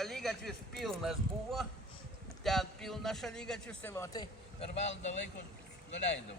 šaligatvis pilnas buvo, ten pilnas šaligatvis, tai va, tai per valandą laiko nuleidau.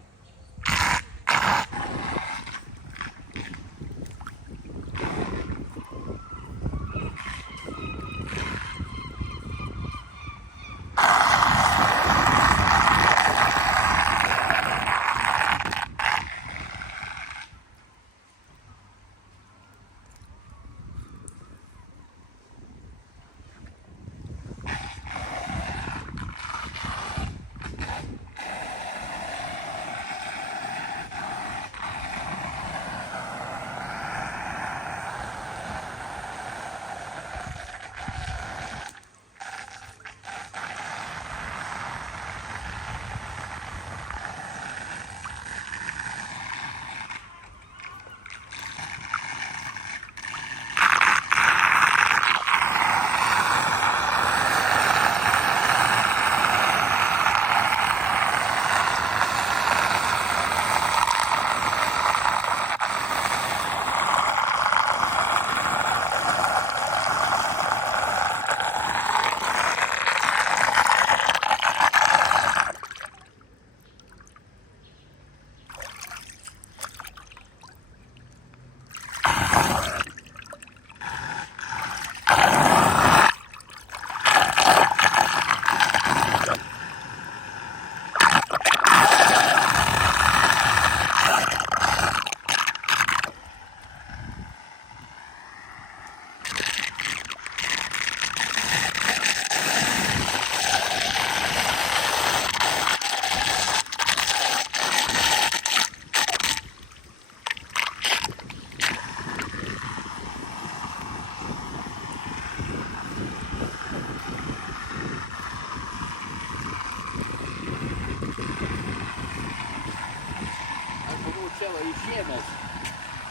Išėmęs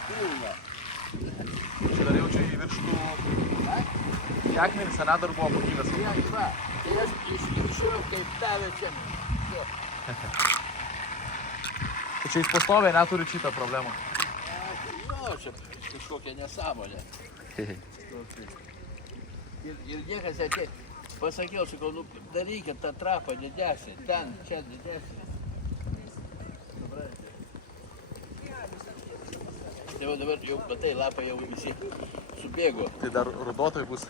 pilną. Čia dar jau čia į viršų akmenis, ane, dar buvo pakilęs. Va, tai aš iškišiau kaip tave čia. Tai čia jis pastoviai neturi šitą problemą. Jo, čia kažkokia nesąmonė. Ir niekas atėjo. Pasakiau, sakau, nu darykit tą trapą didesnį, ten, čia didesnį. Tai va dabar jau, matai, lapai jau visi subėgo. Tai dar rudotojai bus.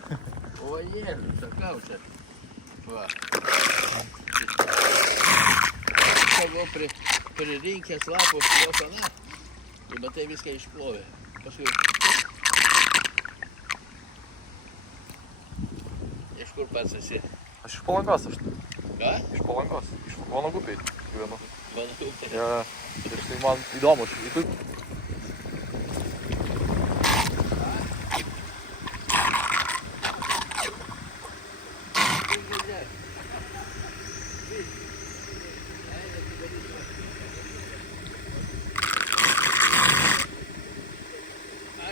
O jėliu, sakau čia. Va. Buvau pririnkęs lapus jo pana. Ir matai, viską išplovė. Paskui. Iš kur pats esi? Aš iš Palangos. Ką? Iš Palangos. Iš Vanagupiai gyvenu. Vanagupiai. Ja, ir štai man įdomu.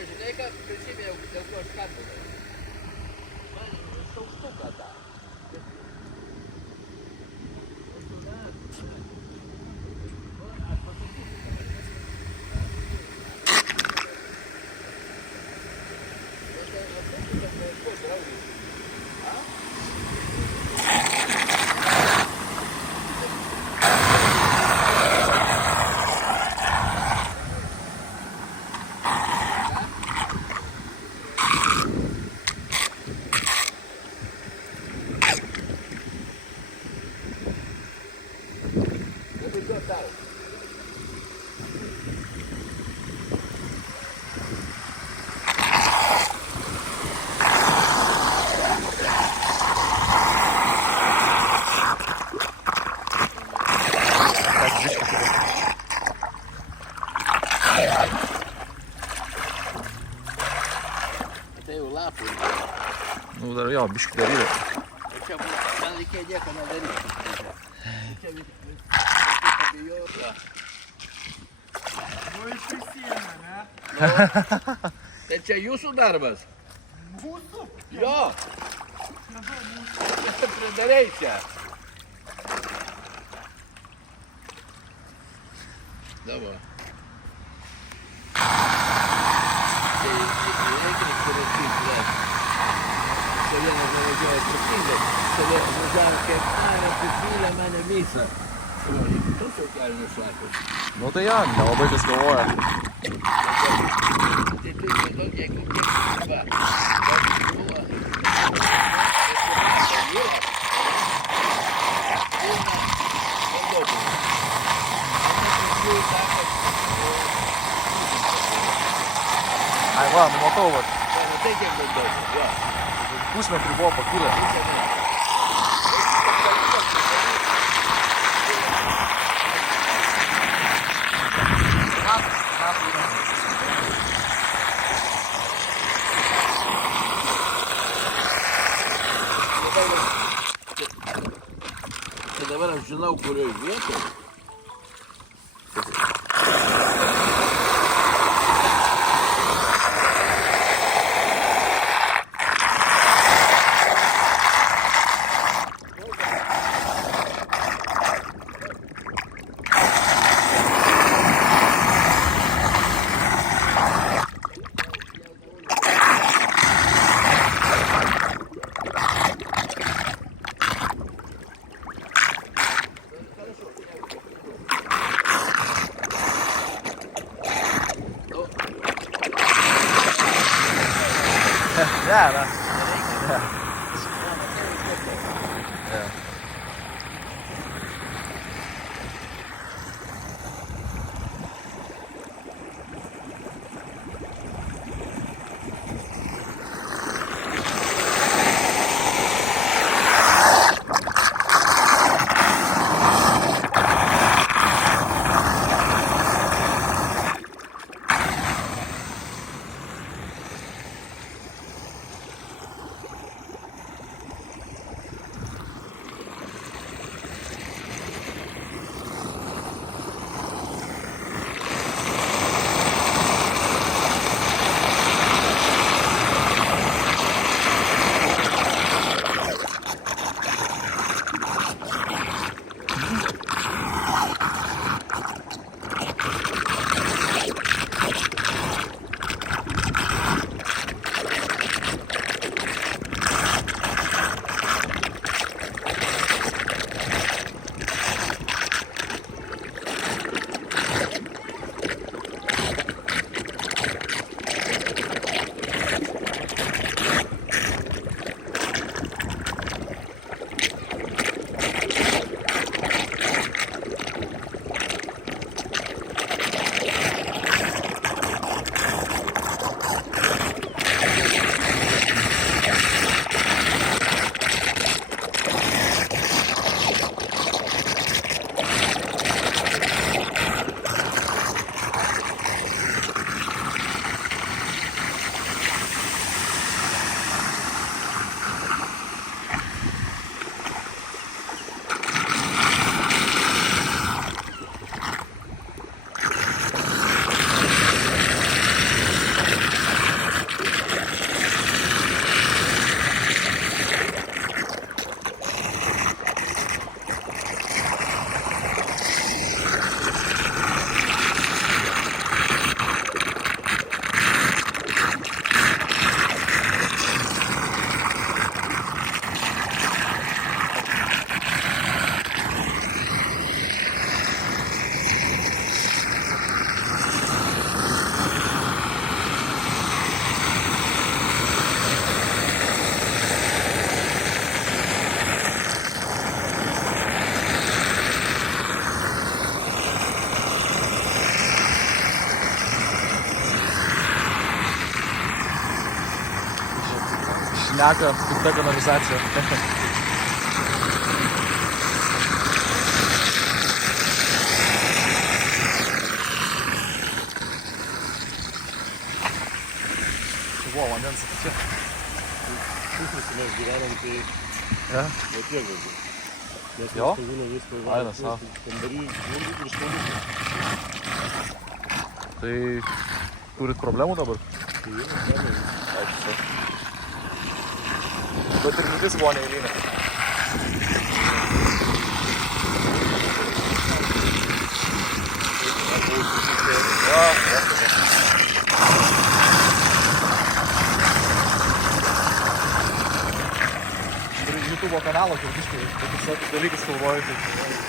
Žinai, ką prisimėjau, dėl ko aš skambinau? Man šaukštuką tą. Tai jau lapų. Nu, dar jo, biškį dar yra. Ir čia man reikėjo nieko nedaryti. Čia visi pabijojo. Buvo išvisieną, ne? Tai čia jūsų darbas? Mūsų? Jo. Nežinau, mūsų. Pridarai čia. Dabar. Tai reikia, kuris čia vienas važiuoja protingai. Tada važiavo hektarą, pripylė mane visą. Tu su kelnių šlapius. Nu tai jo, nelabai kas galvoja. Tai tu įsivaizduok, jeigu kiek va. Ai va, nu matau, va. Tai kiek daug, jo. Pusmetrį buvo pakilę. Tai dabar aš žinau, kurioj vietoj. Yeah, no. Yeah. šneka, kita kanalizacija. Čia buvo vandens čia. Pusmėsi mes gyvenam, tai Ja? netiek daugiau. Nes Jo? mes pavino viską Aidas, a. kambarį, virš kambarį. Tai turit problemų dabar? Tai jau, žemė. Ačiū. Bet ir mintis buvo neeilinė. Ja, Jokūbo kanalo, kur biškai tokius dalykus filmuoju. Tai...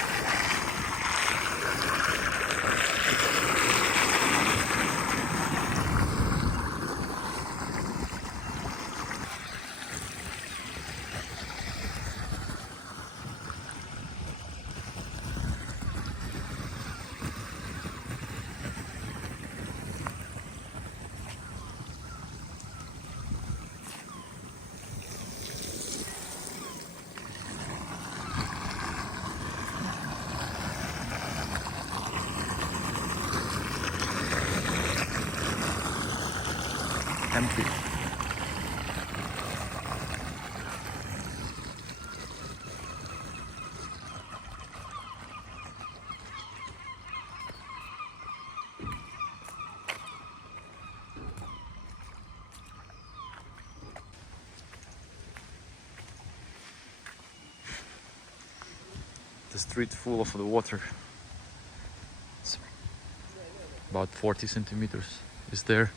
Empty. The street full of the water. It's about 40 centimeters is there.